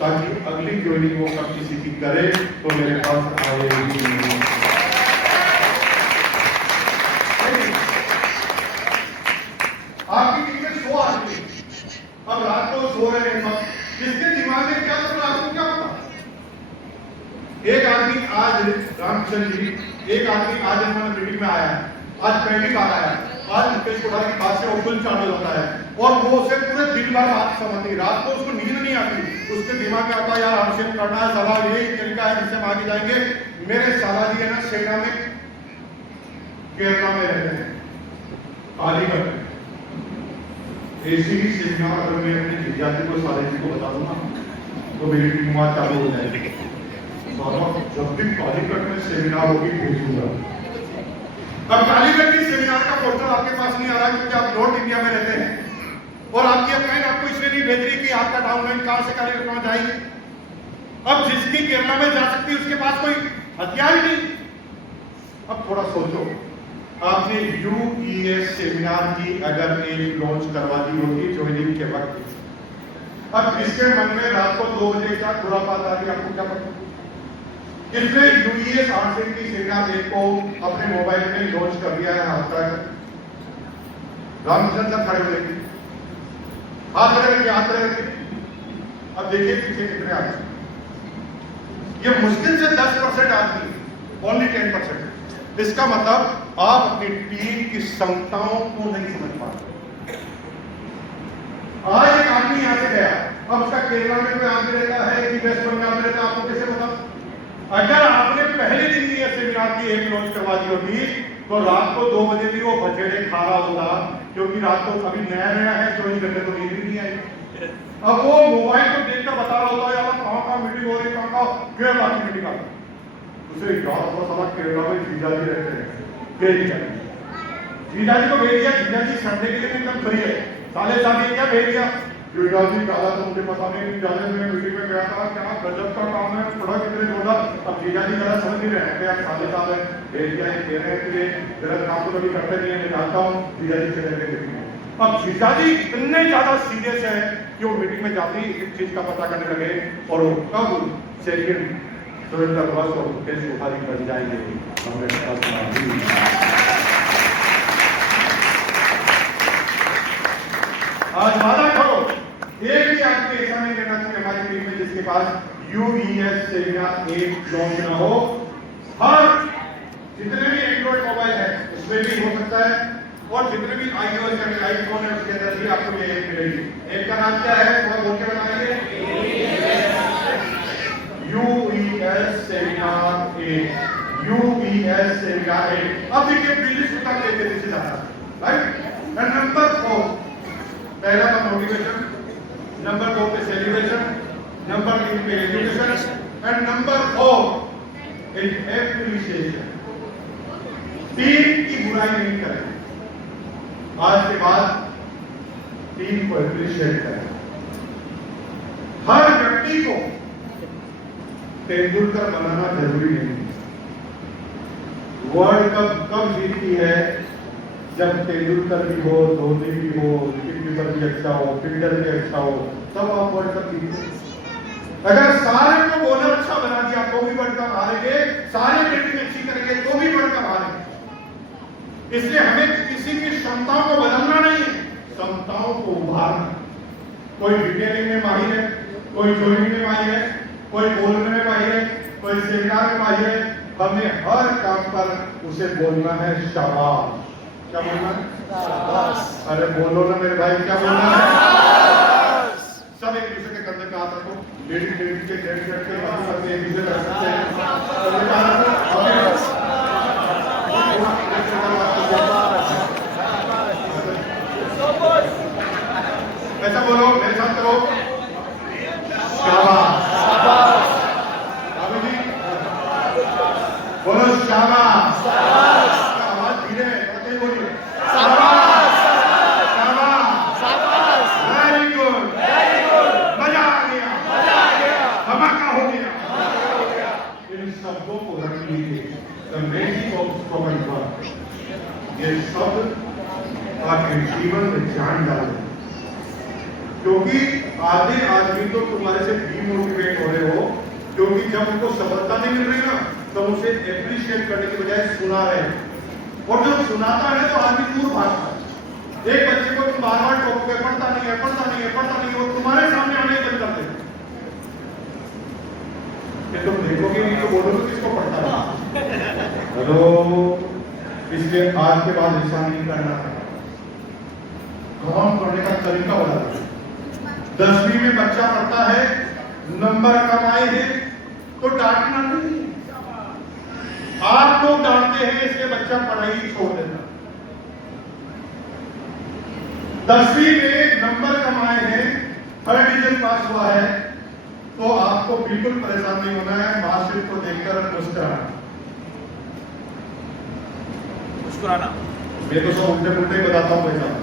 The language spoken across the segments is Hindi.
ताकि अगली ज्वाइनिंग वो कब किसी की करे तो मेरे पास आएगी। आपकी टीम में 100 आदमी, अब रात को सो रहे हैं, किसके दिमाग में क्या चल रहा है आपको क्या पता? एक आदमी आज रामचंद्र जी, एक आदमी आज हमारे मीटिंग में आया है, आज पहली बार आया है, आज मुकेश कोठारी की बात से ओपन चार्ज होता है और वो उसे पूरे दिन भर बात समझती, रात को उसको नींद नहीं आती, उसके दिमाग में आता है यार हमसे करना है, सवाल यही तरीका है जिससे हम आगे जाएंगे। मेरे साला जी है ना सेना में केरला में रहते हैं, कालीगढ़ में। ऐसी ही सेमिनार अगर मैं अपने विद्यार्थी को साले जी को बता दूंगा तो मेरी टीम वहां चालू हो जाएगी। जब भी कालीगढ़ में सेमिनार होगी भेजूंगा। अब कालीगढ़ की सेमिनार का पोर्टल आपके पास नहीं आ रहा क्योंकि आप नॉर्थ इंडिया में रहते हैं और आपकी अपलाइन आपको इसलिए नहीं भेज रही कि आपका डाउनलाइन कहां से कालीगढ़ कहां जाएगी। अब जिसकी केरला में जा सकती है उसके पास कोई हथियार ही नहीं। अब थोड़ा सोचो, आपने यूईएस सेमिनार की अगर एक लॉन्च करवा दी होती ज्वाइनिंग के वक्त, अब किसके मन में रात को 2 बजे क्या खुरापात आ रही आपको क्या पता? किसने यूईएस आर्सेन की सेमिनार एक को अपने मोबाइल में लॉन्च कर दिया है? हाथ तक रामचंद्र सर खड़े हुए, हाथ खड़े रखिए, हाथ खड़े रखिए। अब देखिए पीछे कितने आदमी, ये मुश्किल से 10% आदमी, ओनली 10%। इसका मतलब आप अपनी टीम की क्षमताओं को नहीं समझ पा रहे। आज एक आदमी यहां से गया, अब उसका केरला में कोई आदमी रहता है कि वेस्ट बंगाल में रहता है, आपको कैसे पता? अगर आपने पहले दिन ये सेमिनार की एक लॉन्च करवा दी होती तो रात को 2 बजे भी वो बछेड़े खा रहा होता, क्योंकि रात को अभी नया नया है, 24 घंटे तो नींद भी नहीं आई। अब वो मोबाइल को देखकर बता रहा होता है यार कहां मीटिंग हो रही है, कहां केरला की मीटिंग आ रही। उसे याद हुआ साला केरला में जीजा जी रहते हैं, जीजा जी को भेज दिया। जीजा जी संडे के लिए एकदम फ्री है, साले साथी क्या भेज दिया, जीजा जी काला तो मुझे पता नहीं, जाने में मीटिंग में गया था, क्या गजब का काम है, थोड़ा कितने जोड़ा। अब जीजा जी जरा समझ नहीं रहे हैं यार साले साहब है, भेज दिया ये कह रहे हैं कि गलत काम तो कभी करते नहीं है, मैं जानता हूँ। जीजा जी चले गए। अब जीजा जी इतने ज्यादा सीरियस है कि वो मीटिंग में जाते ही इस चीज का पता करने लगे और वो कब सेकंड सुरेंद्र बस और मुकेश कोठारी बन जाएंगे। आज वादा करो, एक भी आदमी ऐसा नहीं रहना चाहिए हमारी टीम में जिसके पास यूईएस सेमिनार एक लॉन्च ना हो। हर जितने भी एंड्रॉइड मोबाइल है उसमें भी हो सकता है और जितने भी आईओएस या आईफोन है उसके अंदर भी आपको ये एक मिलेगी। एक का नाम क्या है, थोड़ा बोल के बताइए। यूईएस सेमिनार एक, यूईएस सेमिनार एक। अब देखिए प्रीवियस का कैसे जा रहा है, राइट। एंड नंबर 4, पहला था मोटिवेशन, नंबर 2 पे सेलिब्रेशन, नंबर 3 पे education and number 4 is appreciation. Team की बुराई नहीं करें, आज के बाद टीम को एप्रिशिएट करें। हर व्यक्ति को तेंदुलकर बनाना जरूरी नहीं। वर्ल्ड कप कब जीतती है? जब तेंदुलकर भी हो, धोनी भी हो, विकेटकीपर भी अच्छा हो, फील्डर भी अच्छा हो, तब आप वर्ल्ड कप जीतते। अगर सारे को बॉलर अच्छा बना दिया तो भी वर्ल्ड कप हारेंगे, सारे बैटिंग अच्छी करेंगे तो भी वर्ल्ड कप हारेंगे। इसलिए हमें किसी की क्षमताओं को बदलना नहीं है, क्षमताओं को उभारना। कोई डिटेलिंग में माहिर है, कोई ज्वाइनिंग में माहिर है, कोई बोलने में माहिर है, कोई सेमिनार में माहिर है। हमें हर काम पर उसे बोलना है शाबाश। क्या बोलना है? शाबाश। अरे बोलो ना मेरे भाई, क्या बोलना है? सब एक दूसरे के कंधे पे हाथ रखो, लेडीज के जेंट्स के एक दूसरे रख सकते हैं। ऐसा बोलो, मेरे साथ करो, शाबाश। बाबू जी बोलो शाबाश। आवाज धीरे है, बोलिए शाबाश, शाबाश, वेरी गुड, मजा आ गया, धमाका हो गया। इन शब्दों को रख लीजिए, the magic of spoken word. ये शब्द आपके जीवन में जान डालें, क्योंकि आधे आदमी तो तुम्हारे से डीमोटिवेट हो रहे हो, क्योंकि जब उनको सफलता नहीं मिल रही ना, तो उसे एप्रिशिएट करने की बजाय सुना रहे हैं। और जब सुनाता है तो आदमी दूर भागता है। एक बच्चे को तुम बार बार टोकोगे, पढ़ता नहीं है, पढ़ता नहीं है, पढ़ता नहीं है, वो तुम्हारे सामने आने बंद कर देते। तुम देखोगे नहीं तो बोलोगे किसको पढ़ता है। हेलो, इसलिए आज के बाद ऐसा नहीं करना है। कौन पढ़ने का तरीका बता दो। 10वीं में बच्चा पढ़ता है, नंबर कम आए हैं तो डांटना नहीं। आप लोग डांटते हैं इसलिए बच्चा पढ़ाई छोड़ देता। 10वीं में नंबर कम आए हैं, 3rd डिवीजन पास हुआ है, तो आपको बिल्कुल परेशान नहीं होना है। मार्कशीट को देखकर मुस्कुराना। मैं तो सब उल्टे पुल्टे बताता हूँ भाई साहब।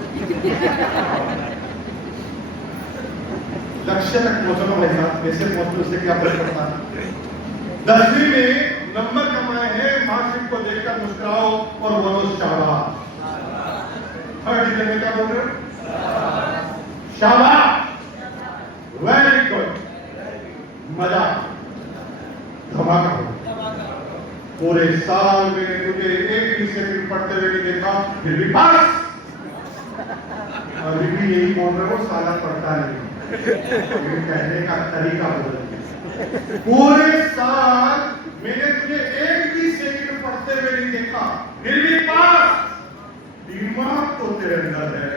लक्ष्य तक पहुंचना भाई साहब, कैसे पहुंचो उससे क्या फर्क पड़ता है। 10वीं में नंबर कमाए हैं, मार्कशीट को देखकर मुस्कुराओ और बोलो शाबाश। 3rd डिवीजन में क्या बोल रहे हो? शाबाश, वेरी गुड, मजा, धमाका हो। पूरे साल मैंने तुझे एक भी सेकंड पढ़ते हुए नहीं देखा, फिर भी पास। अभी भी यही बोल रहे हो, साला पढ़ता नहीं। ये कहने का तरीका बदल। पूरे साल मैंने तुझे एक भी सेकंड पढ़ते हुए नहीं देखा, फिर भी पास। दिमाग तो तेरे अंदर है।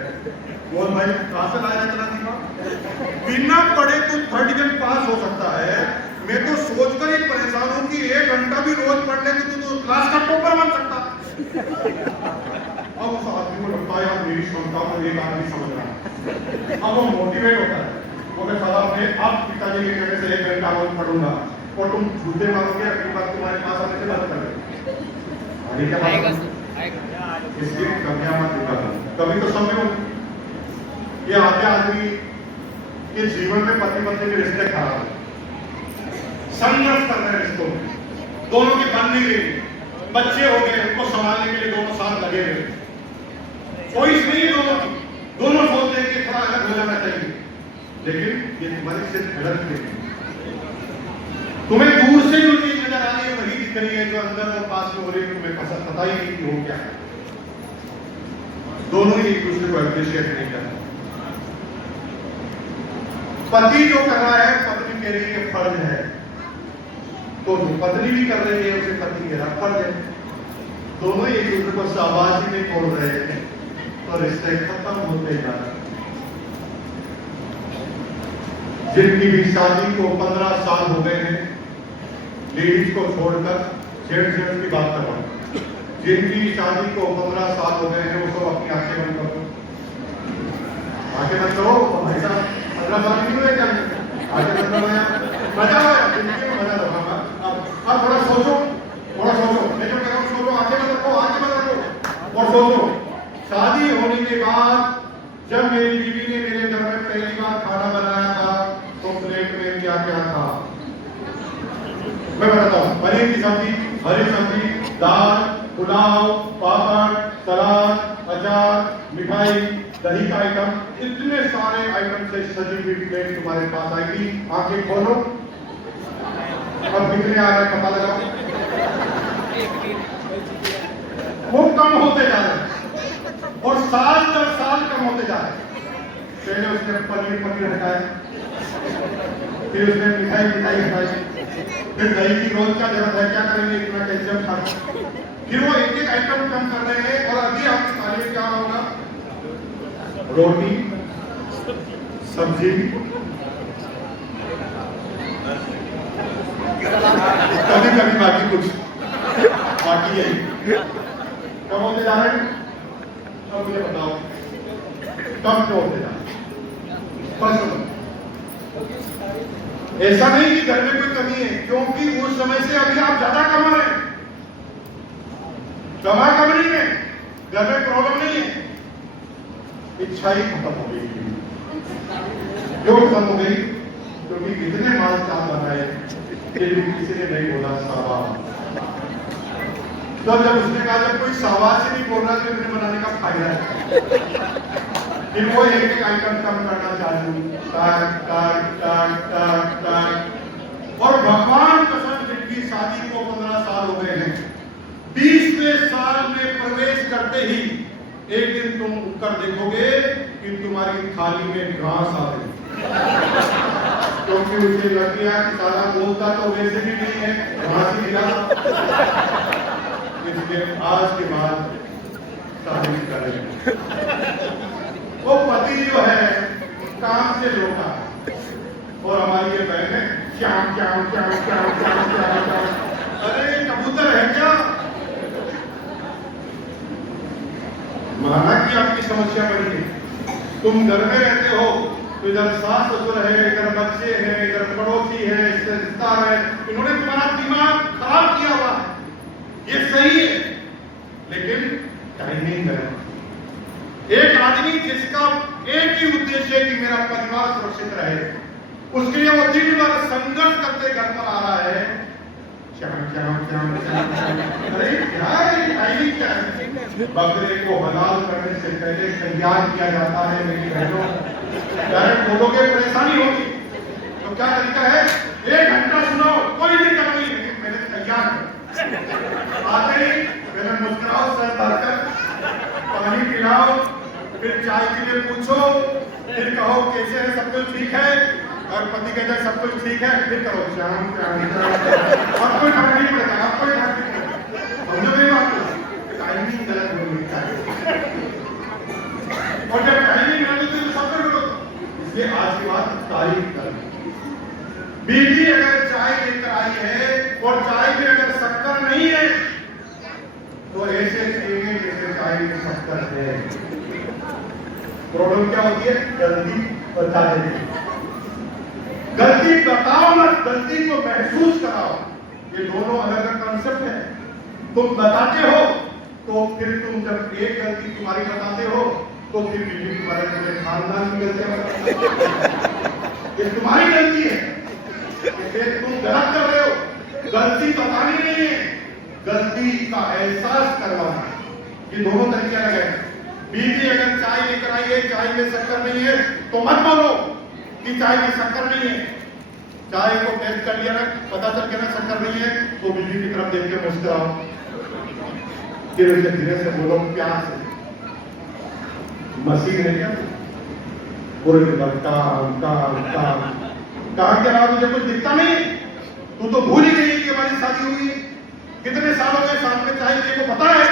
बोल भाई, कहां से लाया तेरा दिमाग? बिना पढ़े तू 3rd डिवीजन पास हो सकता है। मैं तो सोचकर ही परेशान हूं कि 1 घंटा भी रोज पढ़ने में तो क्लास का टॉपर बन सकता। अब उस आदमी को लगता है यार मेरी क्षमता को एक आदमी समझ रहा है। अब वो मोटिवेट होता है। वो कहता है मैं अब पिताजी के कहने से 1 घंटा रोज पढ़ूंगा, और तुम झूठे मारोगे, अगली बार तुम्हारे पास आने से बात करेंगे। इसलिए कमियां मत निकालो। कभी तो समय ये आधे आदमी के जीवन में पति पत्नी के रिश्ते खराब है, संघर्ष कर रहे रिश्तों में, दोनों के बन नहीं रही, बच्चे हो गए, उनको संभालने के लिए दोनों साथ लगे हुए, कोई नहीं, दोनों सोचते हैं कि थोड़ा अलग हो जाना चाहिए, लेकिन ये तुम्हारी सिर्फ गलत नहीं। तुम्हें दूर से जो चीज नजर आ रही है वही दिख रही है जो अंदर और पास में हो रही है, तुम्हें पता ही नहीं कि वो क्या है। दोनों ही एक दूसरे को अप्रिशिएट नहीं कर रहे। पति जो कर रहा है पत्नी के लिए फर्ज है, तो जो पत्नी भी कर रही है उसे पति मेरा फर्ज है। दोनों एक दूसरे को शाबाशी में तोड़ रहे हैं, तो रिश्ते खत्म होते जा रहे हैं। जिनकी भी शादी को 15 साल हो गए हैं, लेडीज को छोड़कर जेंट्स की बात कर रहा हूं, जिनकी शादी को 15 साल हो गए हैं वो सब अपनी आंखें बंद करो, आंखें बंद करो भाई साहब। 15 साल नहीं हुए क्या? आंखें बंद करो यार, मजा आया, जिंदगी में मजा लगा। अब थोड़ा सोचो, थोड़ा सोचो, मैं जो कह रहा हूँ सोचो, आंखें बंद रखो, आंखें बंद रखो और सोचो। शादी होने के बाद जब मेरी बीवी ने मेरे घर में पहली बार खाना बनाया था तो प्लेट में क्या क्या था मैं बताता हूँ। पनीर की सब्जी, हरी सब्जी, दाल, पुलाव, पापड़, सलाद, अचार, मिठाई, दही का आइटम, इतने सारे आइटम से सजी हुई प्लेट तुम्हारे पास आएगी। आंखें खोलो, अब कितने आ रहे पता लगाओ। वो कम होते जा रहे हैं और साल दर साल कम होते जा रहे हैं। पहले उसने पनीर हटाया, फिर उसने मिठाई हटाई, फिर दही की रोज क्या जरूरत है, क्या करेंगे इतना कैल्शियम खाना। फिर वो एक एक आइटम कम कर रहे हैं और अभी आपकी थाली में क्या होगा? रोटी, सब्जी, कभी कभी बाकी कुछ, बाकी यही कब होते जा रहे हैं? अब मुझे बताओ कब क्यों होते जा रहे? ऐसा नहीं कि घर में कोई कमी है, क्योंकि उस समय से अभी आप ज्यादा कमा रहे हैं। कम नहीं है, घर में प्रॉब्लम नहीं है, इच्छा ही खत्म हो गई। क्यों खत्म हो गई? क्योंकि कितने माल चाल बनाए, किसी ने नहीं बोला शाबाश। तो जब उसने कहा जब कोई शाबाश नहीं बोल रहा तो इतने बनाने का फायदा है। फिर वो एक एक आइटम कम करना चालू, और भगवान कसम जिनकी शादी को 15 साल हो गए हैं, 20वें साल में प्रवेश करते ही एक दिन तुम उठकर देखोगे कि तुम्हारी थाली में घास आ गई, क्योंकि उसे लग गया कि साला बोलता तो वैसे भी नहीं है, घास ही मिला। इसलिए आज के बाद शादी करें। वो पति जो है काम से रोका और हमारी ये बहन है क्या क्या क्या क्या क्या क्या, अरे कबूतर है क्या? माना कि आपकी समस्या बड़ी है, तुम घर में रहते हो तो इधर सास ससुर है, इधर बच्चे हैं, इधर पड़ोसी है, रिश्तेदार है, इन्होंने तुम्हारा दिमाग खराब किया हुआ है। ये सही है, लेकिन टाइमिंग है। एक आदमी जिसका एक ही उद्देश्य है कि मेरा परिवार सुरक्षित रहे, उसके लिए वो दिन भर संघर्ष करते घर पर आ रहा है। अरे क्या टाइमिंग क्या है? बकरे को हलाल करने से पहले तैयार किया जाता है मेरी बहनों। डायरेक्ट बोलोगे परेशानी होगी, तो क्या तरीका है? 1 घंटा सुनो, कोई नहीं कर रही, लेकिन मैंने तैयार कर आते ही मैंने मुस्कुराओ, सर धरकर पानी पिलाओ, फिर चाय के लिए पूछो, फिर कहो कैसे है, सब कुछ ठीक है, और पति कहता है सब कुछ ठीक है, फिर करो शाम और कोई फर्क नहीं पड़ता, आपको ही फर्क नहीं पड़ता। समझो मेरी बात को, टाइमिंग गलत होनी चाहिए, और जब टाइमिंग गलत होती है तो सब करो। इसलिए आज के बाद तारीफ कर, बीवी अगर चाय लेकर आई है और चाय में अगर शक्कर नहीं है तो ऐसे पिएंगे जैसे चाय में शक्कर है। प्रॉब्लम क्या होती है? गलती बता देती, गलती बताओ मत, गलती को महसूस कराओ। ये दोनों अलग अलग कॉन्सेप्ट है। तुम बताते हो तो फिर तुम जब एक गलती तुम्हारी बताते हो तो फिर बीवी तुम्हारे पूरे खानदान की गलतियां बताते हो। ये तुम्हारी गलती है, तुम गलत कर रहे हो। गलती बतानी नहीं है, गलती का एहसास करवाना। ये दोनों तरीके लगे। बीवी अगर चाय लेकर आई है, चाय में शक्कर नहीं है, तो मत बोलो कि चाय में शक्कर नहीं है। चाय को टेस्ट कर लिया ना, पता चल गया ना शक्कर नहीं है, तो बीवी की तरफ देख के मुस्कुराओ, फिर उसे धीरे से बोलो प्यार से, मशीन है क्या? पूरे दिन काम काम काम काम के अलावा मुझे कुछ दिखता नहीं। तू तो भूल ही गई कि हमारी शादी हुई है, कितने साल हो गए साथ में चाय पिए को पता है?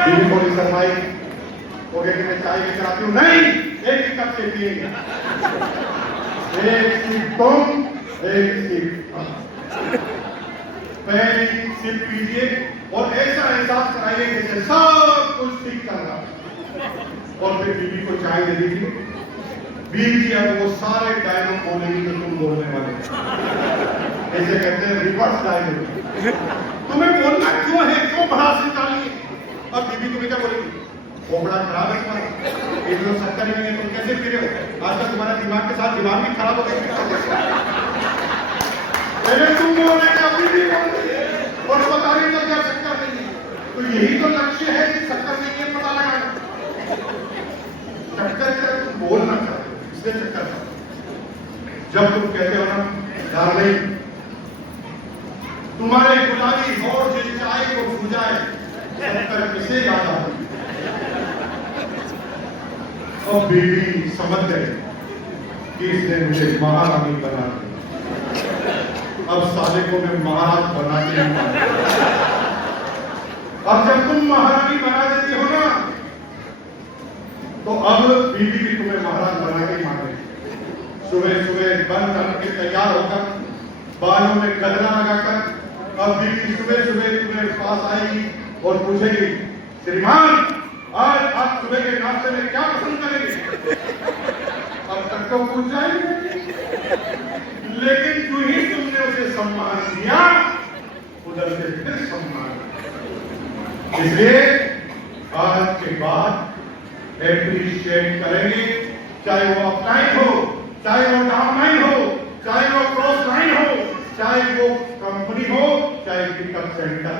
बीवी थोड़ी शर्माई, हो गया कि मैं चाय लेकर आती हूँ, नहीं एक ही कप से पिएंगे, एक सिप तुम, एक सिप पहली सिप पीजिए और ऐसा एहसास कराइए जैसे सब कुछ ठीक कर रहा है, और फिर बीवी को चाय दे दीजिए। बीवी अब वो सारे डायलॉग बोलेगी जो तुम बोलने वाले, ऐसे कहते हैं रिवर्स डायलॉग। तुम्हें बोलना क्यों है, क्यों भड़ास निकाली है? अब बीवी तुम्हें क्या बोलेगी? खोपड़ा खराब है तुम्हारा, एक लोग शक्कर नहीं है, तुम कैसे पी रहे हो? आज तक तुम्हारा दिमाग के साथ दिमाग भी खराब हो गया। पहले तुम बोल रहे थे, अभी भी बोल रहे हैं, और बता रहे हो क्या शक्कर नहीं है। तो यही तो लक्ष्य है कि शक्कर नहीं है पता लगाना। शक्कर क्या तुम बोलना चाहते हो, इसलिए शक्कर। जब तुम कहते हो ना डार्लिंग, तुम्हारे गुलाबी होठ जिस चाय को बुझाए, शक्कर किसे याद आती? और बीवी समझ गए कि इसने मुझे महारानी बना दिया, अब साले को मैं महाराज बना के नहीं। अब जब तुम महारानी बना देती हो ना, तो अब बीवी भी तुम्हें महाराज बना के मांगे। सुबह सुबह बंद करके तैयार होकर, बालों में गजरा लगाकर, अब बीवी सुबह सुबह तुम्हें पास आएगी और पूछेगी, श्रीमान आज आप सुबह के नाश्ते में क्या पसंद करेंगे? अब तक तो पूछ जाएंगे, लेकिन जो ही तुमने उसे सम्मान दिया, उधर से फिर सम्मान। इसलिए आज के बाद एप्रिशिएट करेंगे, चाहे वो अपलाइन हो, चाहे वो डाउनलाइन हो, चाहे वो क्रॉस लाइन हो, चाहे वो कंपनी हो, चाहे पिकअप सेंटर।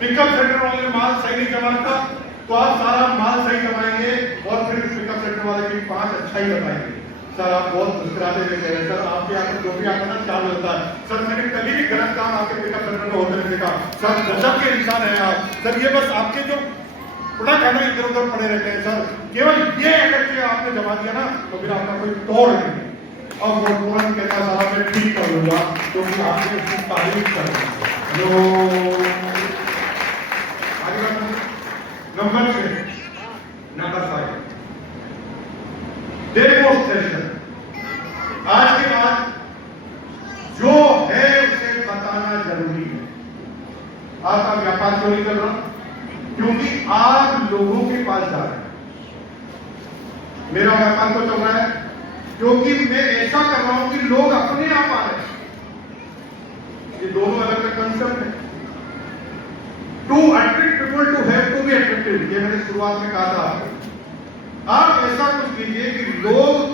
पिकअप सेंटर वाले ने माल सही नहीं जमा था, तो आप सारा माल सही जमाएंगे और फिर पिकअप सेंटर वाले की 5 अच्छा ही बताएंगे। सर आप बहुत मुस्कुराते हुए कह रहे हैं, सर आपके यहाँ पर जो भी आता ना चालू होता है। सर मैंने कभी भी गलत काम आपके पिकअप सेंटर में होते नहीं देखा। सर गजब के इंसान है आप। सर ये बस आपके जो थोड़ा कहना इधर उधर पड़े रहते हैं सर, केवल ये अगर के आपने जमा दिया ना तो फिर आपका कोई तोड़ नहीं। अब वो तुरंत कहता सारा मैं ठीक कर लूंगा क्योंकि आपने उसकी तारीफ कर दी। Number 5 demonstration. आज के बाद जो है उसे बताना जरूरी है। आपका व्यापार क्यों नहीं कर रहा? क्योंकि आप लोगों के पास जा रहे हैं। मेरा व्यापार तो चल रहा है क्योंकि मैं ऐसा कर रहा हूं कि लोग अपने आप आ रहे हैं। ये दोनों अलग अलग कंसेप्ट है। To attract people to have to be attractive, ये मैंने शुरुआत में कहा था। आप ऐसा कुछ कीजिए कि लोग